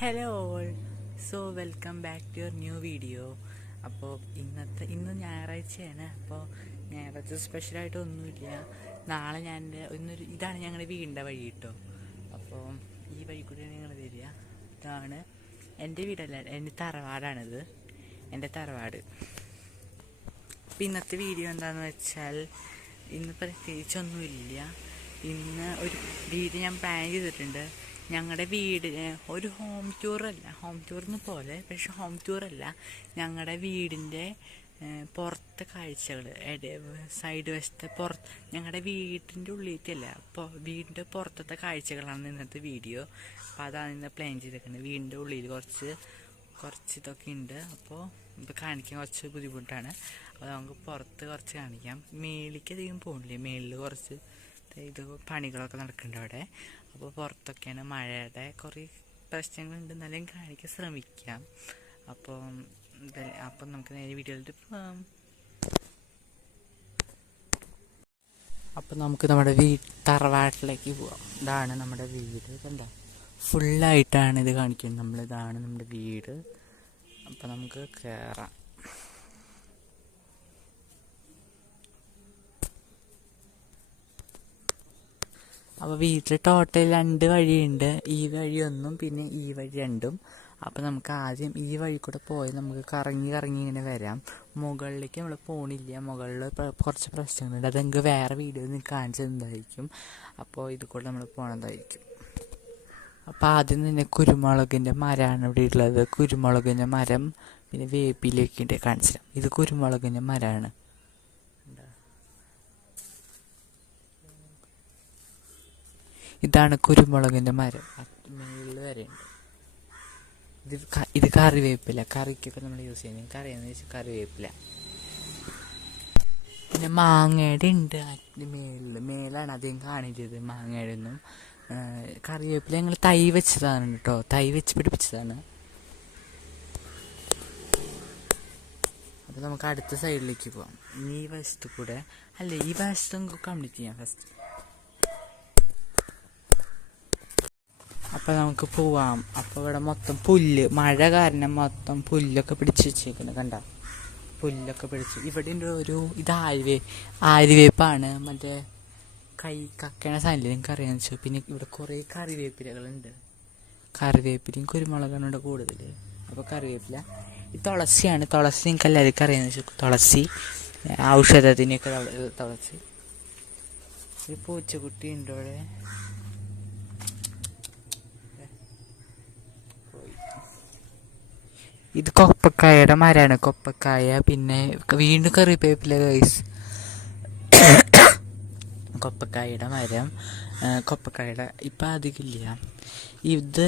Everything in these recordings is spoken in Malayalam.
Hello all. So welcome back to your new video. അപ്പോൾ ഇന്ന് ഞായറാഴ്ചയാണ്. അപ്പോൾ ഞായറാഴ്ച സ്പെഷ്യലായിട്ട് ഒന്നുമില്ല. നാളെ ഇതാണ് ഞങ്ങളുടെ വീടിൻ്റെ വഴി കേട്ടോ. അപ്പോൾ ഈ വഴി കൂടിയാണ് ഞങ്ങൾ വരിക. ഇതാണ് എൻ്റെ വീടല്ല, എൻ്റെ തറവാടാണിത്, എൻ്റെ തറവാട്. അപ്പം ഇന്നത്തെ വീഡിയോ എന്താണെന്ന് വെച്ചാൽ, ഇന്ന് പ്രത്യേകിച്ചൊന്നുമില്ല. ഇന്ന് ഒരു വീഡിയോ ഞാൻ പ്ലാൻ ചെയ്തിട്ടുണ്ട്. ഞങ്ങളുടെ വീട് ഒരു ഹോം ടൂറിന് പോലെ, പക്ഷെ ഹോം ടൂറല്ല. ഞങ്ങളുടെ വീടിൻ്റെ പുറത്തെ കാഴ്ചകൾ, സൈഡ് വശത്തെ ഞങ്ങളുടെ വീടിൻ്റെ ഉള്ളിലേക്കല്ല, വീടിൻ്റെ പുറത്തത്തെ കാഴ്ചകളാണ് ഇന്നത്തെ വീഡിയോ. അപ്പോൾ അതാണ് ഇന്ന് പ്ലാൻ ചെയ്തേക്കുന്നത്. വീടിൻ്റെ ഉള്ളിൽ കുറച്ച് ഇതൊക്കെ ഉണ്ട്. അപ്പോൾ ഇപ്പോൾ കാണിക്കാൻ കുറച്ച് ബുദ്ധിമുട്ടാണ്. അപ്പോൾ നമുക്ക് പുറത്ത് കുറച്ച് കാണിക്കാം. മേളിലേക്ക് അധികം പോകണില്ലേ, മേളിൽ കുറച്ച് ഇത് പണികളൊക്കെ നടക്കുന്നുണ്ട് അവിടെ. അപ്പോൾ പുറത്തൊക്കെയാണ്, മഴയുടെ കുറേ പ്രശ്നങ്ങളുണ്ട്, എന്നാലും കാണിക്കാൻ ശ്രമിക്കാം. അപ്പം നമുക്ക് നേരെ വീഡിയോയിലിട്ട് പോകാം. അപ്പം നമുക്ക് നമ്മുടെ തറവാട്ടിലേക്ക് പോവാം. ഇതാണ് നമ്മുടെ വീട്. കണ്ട, ഫുള്ളായിട്ടാണ് ഇത് കാണിക്കുന്നത്. ഇതാണ് നമ്മുടെ വീട്. അപ്പം നമുക്ക് കയറാം. അപ്പോൾ വീട്ടിൽ ടോട്ടൽ 2 വഴിയുണ്ട്. ഈ വഴി ഒന്നും പിന്നെ ഈ വഴി 2ഉം. അപ്പോൾ നമുക്ക് ആദ്യം ഈ വഴി കൂടെ പോയി നമുക്ക് കറങ്ങി ഇങ്ങനെ വരാം. മുകളിലേക്ക് നമ്മൾ പോണില്ല. മുകളിൽ കുറച്ച് പ്രശ്നങ്ങളുണ്ട്. അതെനിക്ക് വേറെ വീഡിയോ നിങ്ങൾക്ക് കാണിച്ചു തന്നതായിരിക്കും. അപ്പോൾ ഇത് കൂടെ നമ്മൾ പോകണതായിരിക്കും. അപ്പോൾ ആദ്യം തന്നെ കുരുമുളകിൻ്റെ മരമാണ് ഇവിടെ ഉള്ളത്. കുരുമുളകിൻ്റെ മരം, പിന്നെ വേപ്പിലൊക്കെ ഉണ്ട്, കാണിച്ചു തരാം. ഇത് കുരുമുളകിൻ്റെ മരമാണ്. ഇതാണ് കുരുമുളകിൻ്റെ മരം, മേളിൽ വരെയുണ്ട്. ഇത് കറിവേപ്പില, കറിക്കൊക്കെ നമ്മൾ യൂസ് ചെയ്യുന്നത്. കറിയെന്ന് വെച്ചാൽ കറിവേപ്പില. പിന്നെ മാങ്ങയുടെ ഉണ്ട് മേലാണ് അധികം കാണിച്ചത്. മാങ്ങയുടെ ഒന്നും കറിവേപ്പില ഞങ്ങൾ തൈ വെച്ചതാണ് കേട്ടോ, തൈ വെച്ച് പിടിപ്പിച്ചതാണ്. അപ്പോൾ നമുക്ക് അടുത്ത സൈഡിലേക്ക് പോകാം. ഈ വശത്ത് കൂടെ ഈ വശത്ത് നമുക്ക് കംപ്ലീറ്റ് ചെയ്യാം ഫസ്റ്റ്. അപ്പോൾ നമുക്ക് പോവാം. അപ്പോൾ ഇവിടെ മൊത്തം മഴ കാരണം മൊത്തം പുല്ലൊക്കെ പിടിച്ച് വെച്ചേക്കുന്നത്. കണ്ട, പുല്ലൊക്കെ പിടിച്ച്. ഇവിടെ ഇത് ആര്യവേപ്പാണ്. മറ്റേ കക്കണ സാധനം നിങ്ങൾക്ക് അറിയാമെന്ന് വെച്ചു. പിന്നെ ഇവിടെ കുറേ കറിവേപ്പിലകളുണ്ട്. കറിവേപ്പിലയും കുരുമുളകാണ് ഇവിടെ കൂടുതൽ. അപ്പോൾ കറിവേപ്പില. ഇത് തുളസിയാണ്. തുളസി നിങ്ങൾക്ക് എല്ലാവർക്കും അറിയാമെന്ന് വെച്ചു. തുളസി ഔഷധത്തിനൊക്കെ തുളസി. ഒരു പൂച്ചക്കുട്ടി ഉണ്ട് ഇവിടെ. ഇത് കൊപ്പക്കായയുടെ മരമാണ്. കൊപ്പക്കായ. പിന്നെ വീണ്ടും കറിവേപ്പില ഗൈസ്. കൊപ്പക്കായയുടെ മരം. കൊപ്പക്കായയുടെ ഇപ്പം അധികമില്ല. ഇത്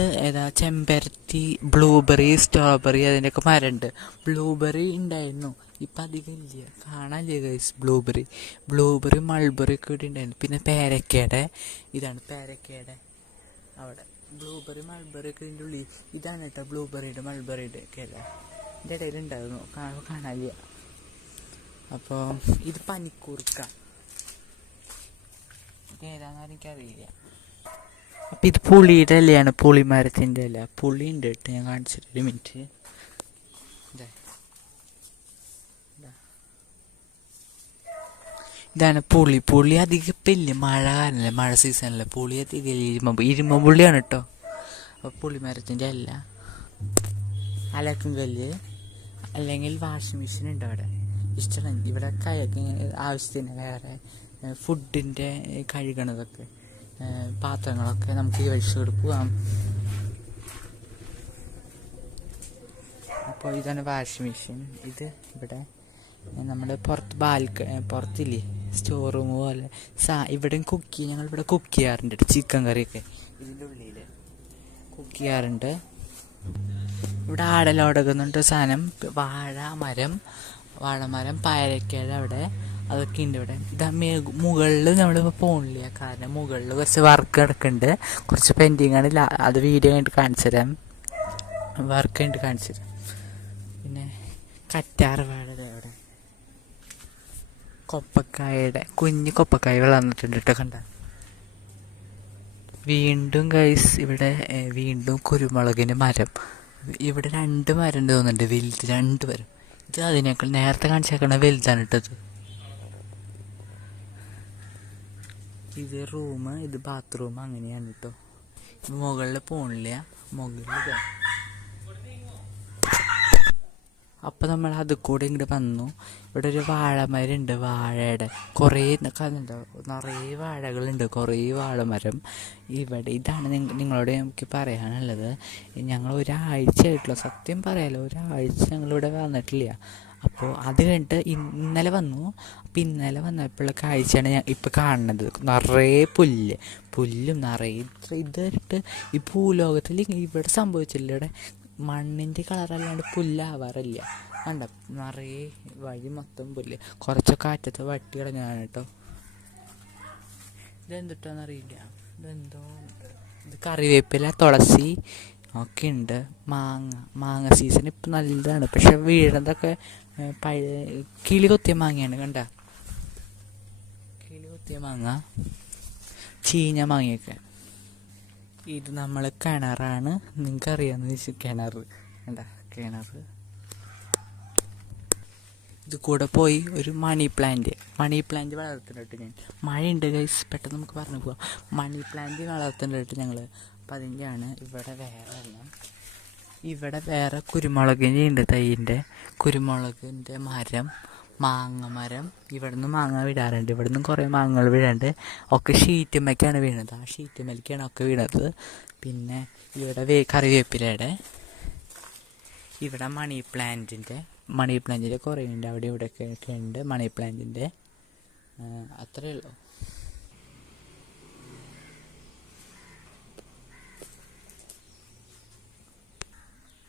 ചെമ്പരത്തി, ബ്ലൂബെറി, സ്ട്രോബെറി, അതിൻ്റെയൊക്കെ മരമുണ്ട്. ബ്ലൂബെറി ഉണ്ടായിരുന്നു, ഇപ്പം അധികം ഇല്ല, കാണാനില്ല ഗൈസ്. ബ്ലൂബെറി മൾബെറി ഒക്കെ ഇവിടെ ഉണ്ടായിരുന്നു. പിന്നെ ഇതാണ് പേരക്കയുടെ അവിടെ. ബ്ലൂബെറി മൾബെറി ഒക്കെ ഇതിൻ്റെ ഉള്ളിൽ. ഇതാണ് കേട്ടോ ബ്ലൂബെറിയുടെ മൾബെറിയുടെ ഒക്കെ അല്ല, ഇതിൻ്റെ ഇടയിലുണ്ടായിരുന്നു, കാണാനില്ല. അപ്പോൾ ഇത് പനിക്കൂർക്ക. ഏതാണെന്ന് എനിക്കറിയില്ല. അപ്പം ഇത് പുളിയുടെ ഇലയാണ്, പുളിമരത്തിൻ്റെ ഇല. പുളി ഉണ്ട് കേട്ടോ, ഞാൻ കാണിച്ചിട്ട് ഒരു മിനിറ്റ്. ഇതാണ് പുളി അധികം ഇപ്പം ഇല്ല, മഴ കാരണമല്ല, മഴ സീസണല്ല. പുളി അധികം ഇരുമ്പുള്ളിയാണ് കേട്ടോ. അപ്പോൾ പുളിമരത്തിൻ്റെ അല്ല. അലക്കും കല്ല് അല്ലെങ്കിൽ വാഷിംഗ് മെഷീൻ ഉണ്ട് അവിടെ. ഇഷ്ടമാണ് ഇവിടെ ആവശ്യത്തിന്. വേറെ ഫുഡിൻ്റെ കഴുകണതൊക്കെ പാത്രങ്ങളൊക്കെ നമുക്ക് ഈ വഴിച്ചോട് പോവാം. അപ്പോൾ ഇതാണ് വാഷിംഗ് മെഷീൻ. ഇത് ഇവിടെ നമ്മൾ പുറത്തില്ലേ, സ്റ്റോർ റൂം പോലെ ഇവിടെ ഞങ്ങളിവിടെ കുക്ക് ചെയ്യാറുണ്ട്. ചിക്കൻ കറിയൊക്കെ ഇതിൻ്റെ ഉള്ളിൽ കുക്ക് ചെയ്യാറുണ്ട്. ഇവിടെ ആടലോടകുന്നുണ്ട് സാധനം. വാഴമരം, പാരക്കയുടെ അവിടെ അതൊക്കെ ഉണ്ട് ഇവിടെ. മുകളിൽ നമ്മളിപ്പോൾ പോകണില്ല, കാരണം മുകളിൽ കുറച്ച് വർക്ക് കിടക്കുന്നുണ്ട്, കുറച്ച് പെൻഡിങ് ആണ്. അത് വീഡിയോ ആയിട്ട് കാണിച്ചു തരാം, വർക്ക് ആയിട്ട് കാണിച്ചു തരാം. പിന്നെ കറ്റാർവാഴയുടെ അവിടെ കൊപ്പക്കായയുടെ കുഞ്ഞ് കൊപ്പക്കായ വളർന്നിട്ടുണ്ട് കേട്ടോ. കണ്ട, വീണ്ടും ഗൈസ് ഇവിടെ വീണ്ടും കുരുമുളകിൻ്റെ മരം. ഇവിടെ 2 മരം ഉണ്ട് തോന്നുന്നുണ്ട്, വലുത് 2 മരം. ഇത് അതിനേക്കാൾ നേരത്തെ കാണിച്ചേക്കണ വലുതാണ് ഇട്ടത്. ഇത് റൂം, ഇത് ബാത്റൂം, അങ്ങനെയാണ് കേട്ടോ. മുകളിൽ പോണില്ല, മുകളിൽ. അപ്പം നമ്മൾ അത് കൂടെ ഇങ്ങോട്ട് വന്നു. ഇവിടെ ഒരു വാഴമരമുണ്ട്, വാഴയുടെ കുറേ കണ്ടോ, നിറയെ വാഴകളുണ്ട്, കുറേ വാഴമരം ഇവിടെ. ഇതാണ് നിങ്ങളോട് എനിക്ക് പറയാനുള്ളത്. ഞങ്ങൾ ഒരാഴ്ചയായിട്ടുള്ള, സത്യം പറയാലോ, ഒരാഴ്ച ഞങ്ങളിവിടെ വന്നിട്ടില്ല. അപ്പോൾ അത് കഴിഞ്ഞിട്ട് ഇന്നലെ വന്നു. അപ്പോൾ ഇന്നലെ വന്നപ്പോഴുള്ള കാഴ്ചയാണ് ഞാൻ ഇപ്പോൾ കാണുന്നത്. നിറയെ പുല്ലും നിറയെ ഇതായിട്ട് ഈ ഭൂലോകത്തിൽ ഇവിടെ സംഭവിച്ചില്ല. ഇവിടെ മണ്ണിൻ്റെ കളറല്ലാണ്ട് പുല്ലാവാറില്ല. കണ്ട, നിറയെ വഴി മൊത്തം പുല്ല്. കുറച്ചൊക്കെ കാറ്റത്ത് വട്ടി കളഞ്ഞാണ് കേട്ടോ. ഇതെന്തിട്ടാന്നറിയില്ല, ഇതെന്തോ. ഇത് കറിവേപ്പില, തുളസി ഒക്കെ ഉണ്ട്. മാങ്ങ സീസൺ ഇപ്പം നല്ലതാണ്. പക്ഷെ വീഴുന്നതൊക്കെ പഴയ കിളി കൊത്തിയ മാങ്ങയാണ്. കണ്ട, കിളി കൊത്തിയ മാങ്ങ, ചീഞ്ഞ മാങ്ങയൊക്കെ. ഇത് നമ്മൾ കിണറാണ്, നിങ്ങൾക്കറിയാമെന്ന് വെച്ചാൽ കിണർ. കണ്ട, കിണർ. ഇത് കൂടെ പോയി ഒരു മണി പ്ലാന്റ് വളർത്തുന്നുണ്ട് ഞാൻ. മഴയുണ്ട് ഗൈസ്, പെട്ടെന്ന് നമുക്ക് പറഞ്ഞു പോവാം. മണി പ്ലാന്റ് വളർത്തുന്നുണ്ട് ഞങ്ങൾ. അപ്പം അതിൻ്റെയാണ് ഇവിടെ വേറെ എല്ലാം. ഇവിടെ വേറെ കുരുമുളകിൻ്റെ ഉണ്ട്, തൈൻ്റെ കുരുമുളകിൻ്റെ മരം, മാങ്ങ മരം. ഇവിടെ നിന്ന് മാങ്ങ വിടാറുണ്ട്, ഇവിടെ നിന്നും കുറേ മാങ്ങകൾ വീഴാണ്ട്. ഒക്കെ ഷീറ്റുമ്മയ്ക്കാണ് വീണത്, ആ ഷീറ്റുമ്മയ്ക്കാണ് ഒക്കെ വീണത്. പിന്നെ ഇവിടെ കറിവേപ്പിലയുടെ, ഇവിടെ മണി പ്ലാന്റിൻ്റെ കുറേ ഉണ്ട്. അവിടെ ഇവിടെയൊക്കെ ഉണ്ട് മണി പ്ലാന്റിൻ്റെ. അത്രയേ ഉള്ളൂ.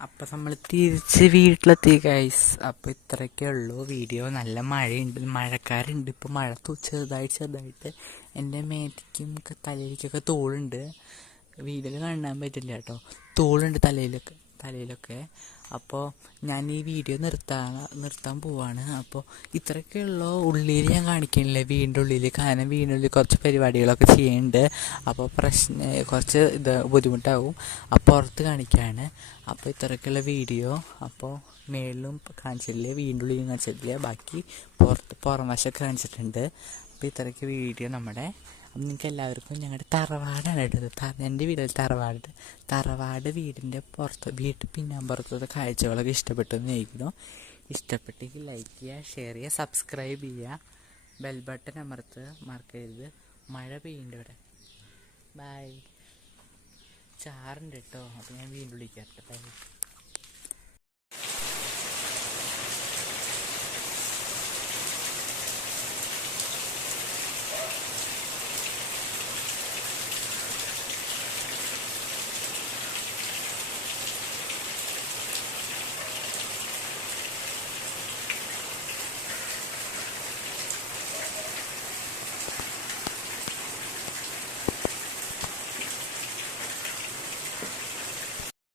അപ്പം നമ്മൾ തിരിച്ച് വീട്ടിലെത്തി ഗൈസ്. അപ്പോൾ ഇത്രയൊക്കെ ഉള്ളൂ വീഡിയോ. നല്ല മഴയുണ്ട്, മഴക്കാരുണ്ട്. ഇപ്പോൾ മഴ ചെറുതായിട്ട് എൻ്റെ മേത്തേക്കും തലയിലേക്കൊക്കെ തോളുണ്ട്. വീഡിയോയിൽ കാണാൻ പറ്റില്ല കേട്ടോ, തോളുണ്ട് തലയിലൊക്കെ. അപ്പോൾ ഞാൻ ഈ വീഡിയോ നിർത്താൻ പോവാണ്. അപ്പോൾ ഇത്രയൊക്കെയുള്ള ഉള്ളിൽ ഞാൻ കാണിക്കണില്ല, വീടിൻ്റെ ഉള്ളിൽ. കാരണം വീടിൻ്റെ ഉള്ളിൽ കുറച്ച് പരിപാടികളൊക്കെ ചെയ്യുന്നുണ്ട്. അപ്പോൾ കുറച്ച് ബുദ്ധിമുട്ടാവും. അപ്പോൾ പുറത്ത് കാണിക്കുകയാണ്. അപ്പോൾ ഇത്രയൊക്കെയുള്ള വീഡിയോ. അപ്പോൾ മേളിലും കാണിച്ചിട്ടില്ല, വീടിൻ്റെ ഉള്ളിലും കാണിച്ചിട്ടില്ല, ബാക്കി പുറം വശമൊക്കെ കാണിച്ചിട്ടുണ്ട്. അപ്പോൾ ഇത്രയൊക്കെ വീഡിയോ നമ്മുടെ. അപ്പം നിങ്ങൾക്ക് എല്ലാവർക്കും ഞങ്ങളുടെ തറവാടാണ് ഇട്ടത്. എൻ്റെ വീട്ടിൽ തറവാട് വീടിൻ്റെ പിന്നാമ്പുറത്തെ കാഴ്ചകളൊക്കെ ഇഷ്ടപ്പെട്ടെന്ന് ചോദിക്കുന്നു. ഇഷ്ടപ്പെട്ടെങ്കിൽ ലൈക്ക് ചെയ്യുക, ഷെയർ ചെയ്യുക, സബ്സ്ക്രൈബ് ചെയ്യുക, ബെൽ ബട്ടൺ മറക്കരുത്. മഴ പെയ്യുന്നുണ്ട് ഇവിടെ. ബൈ. ചാറുണ്ട് കേട്ടോ. അപ്പോൾ ഞാൻ വീണ്ടും വിളിക്കാം. ബൈ.